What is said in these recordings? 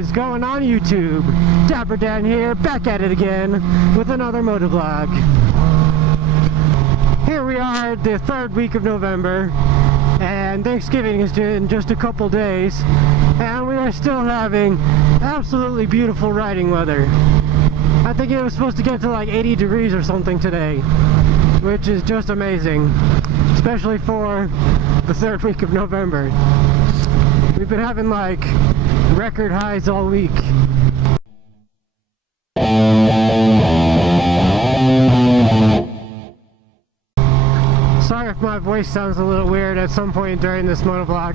is going on YouTube? DapperxDan here, back at it again with another motovlog. Here we are, the third week of November, and Thanksgiving is in just a couple days, and we are still having absolutely beautiful riding weather. I think it was supposed to get to like 80 degrees or something today, which is just amazing, especially for the third week of November. We've been having like record highs all week. Sorry if my voice sounds a little weird at some point during this motovlog.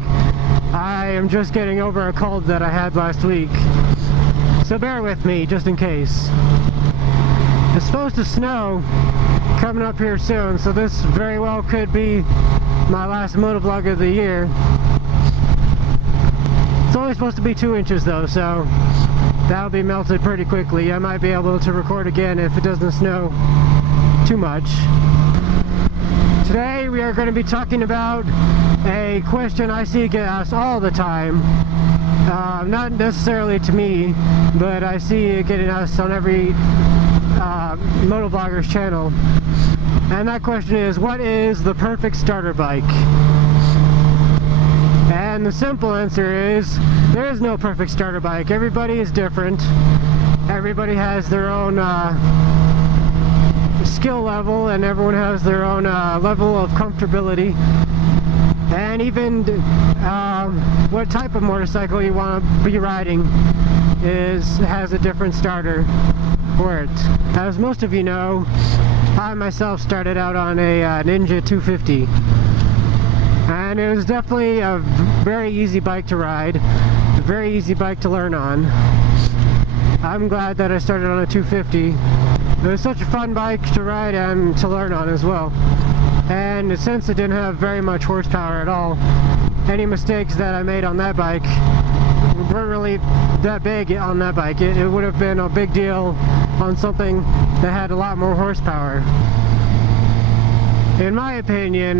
I am just getting over a cold that I had last week, so bear with me just in case. It's supposed to snow coming up here soon, so this very well could be my last motovlog of the year. It's only supposed to be 2 inches though, so that'll be melted pretty quickly. I might be able to record again if it doesn't snow too much. Today we are going to be talking about a question I see get asked all the time. Not necessarily to me, but I see it getting asked on every motovlogger's channel. And that question is, what is the perfect starter bike? And the simple answer is, there is no perfect starter bike. Everybody is different. Everybody has their own skill level, and everyone has their own level of comfortability. And even what type of motorcycle you want to be riding has a different starter for it. As most of you know, I myself started out on a Ninja 250. And it was definitely a very easy bike to ride, a very easy bike to learn on. I'm glad that I started on a 250. It was such a fun bike to ride and to learn on as well. And since it didn't have very much horsepower at all, any mistakes that I made on that bike weren't really that big on that bike. It would have been a big deal on something that had a lot more horsepower. In my opinion,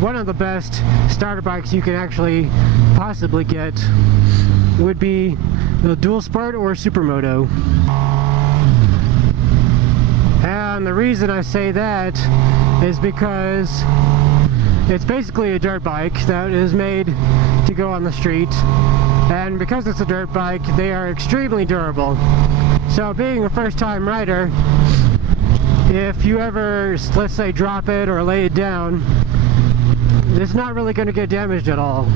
one of the best starter bikes you can actually possibly get would be the Dual Sport or Supermoto. And the reason I say that is because it's basically a dirt bike that is made to go on the street, and because it's a dirt bike, they are extremely durable. So being a first-time rider, if you ever, let's say, drop it or lay it down, it's not really going to get damaged at all.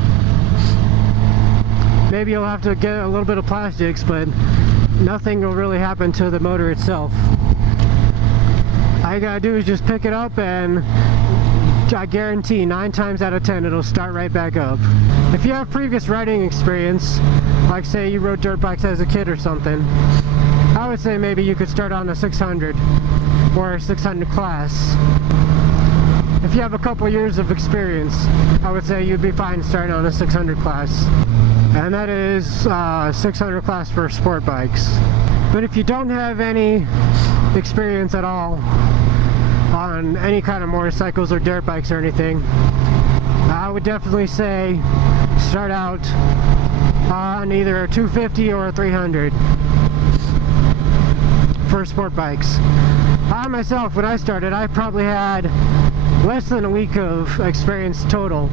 Maybe you'll have to get a little bit of plastics, but nothing will really happen to the motor itself. All you gotta do is just pick it up, and I guarantee 9 times out of 10 it'll start right back up. If you have previous riding experience, like say you rode dirt bikes as a kid or something, I would say maybe you could start on a 600 or a 600 class. If you have a couple years of experience, I would say you'd be fine starting on a 600 class. And that is 600 class for sport bikes. But if you don't have any experience at all on any kind of motorcycles or dirt bikes or anything, I would definitely say start out on either a 250 or a 300 for sport bikes. I myself, when I started, I probably had less than a week of experience total,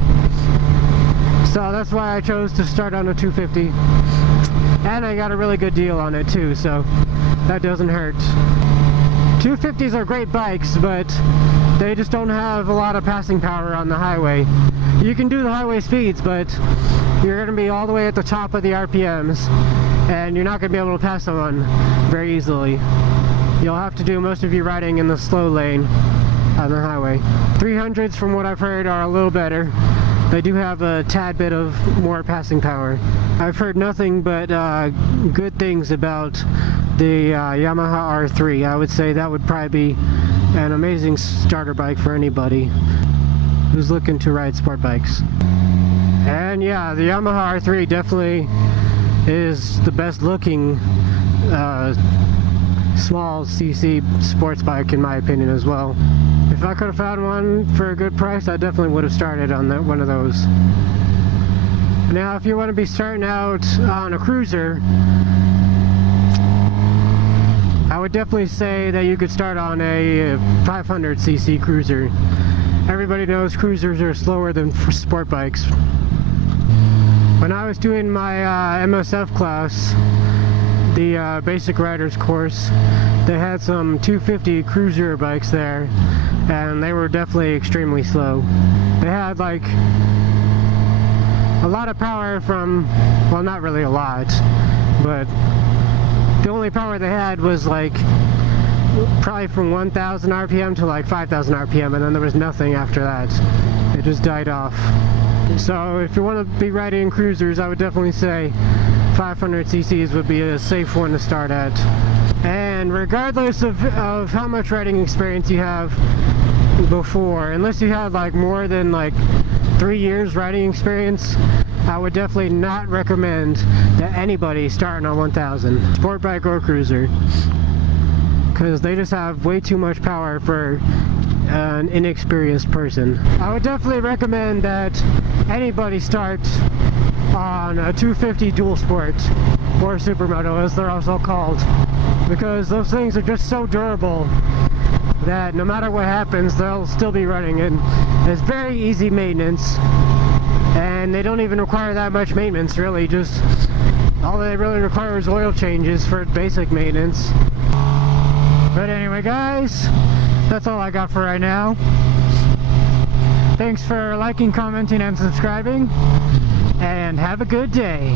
so that's why I chose to start on a 250, and I got a really good deal on it too, so that doesn't hurt. 250s are great bikes, but they just don't have a lot of passing power on the highway. You can do the highway speeds, but you're going to be all the way at the top of the RPMs, and you're not going to be able to pass someone very easily. You'll have to do most of your riding in the slow lane on the highway. 300s, from what I've heard, are a little better. They do have a tad bit of more passing power. I've heard nothing but good things about the Yamaha R3. I would say that would probably be an amazing starter bike for anybody who's looking to ride sport bikes. And yeah, the Yamaha R3 definitely is the best looking small CC sports bike in my opinion as well. If I could have found one for a good price, I definitely would have started on one of those. Now, if you want to be starting out on a cruiser, I would definitely say that you could start on a 500cc cruiser. Everybody knows cruisers are slower than sport bikes. When I was doing my MSF class, the basic riders course, they had some 250 cruiser bikes there, and they were definitely extremely slow. They had like a lot of power from, well, not really a lot, but the only power they had was like probably from 1,000 RPM to like 5,000 RPM, and then there was nothing after that. It just died off. So if you want to be riding cruisers, I would definitely say 500 cc's would be a safe one to start at. And regardless of how much riding experience you have before, unless you had like more than like 3 years riding experience, I would definitely not recommend that anybody starting on 1000, sport bike or cruiser, because they just have way too much power for an inexperienced person. I would definitely recommend that anybody start on a 250 dual sport, or supermoto as they're also called, because those things are just so durable that no matter what happens, they'll still be running, and it's very easy maintenance, and they don't even require that much maintenance really. Just all they really require is oil changes for basic maintenance. But anyway guys, that's all I got for right now. Thanks for liking, commenting, and subscribing, and have a good day.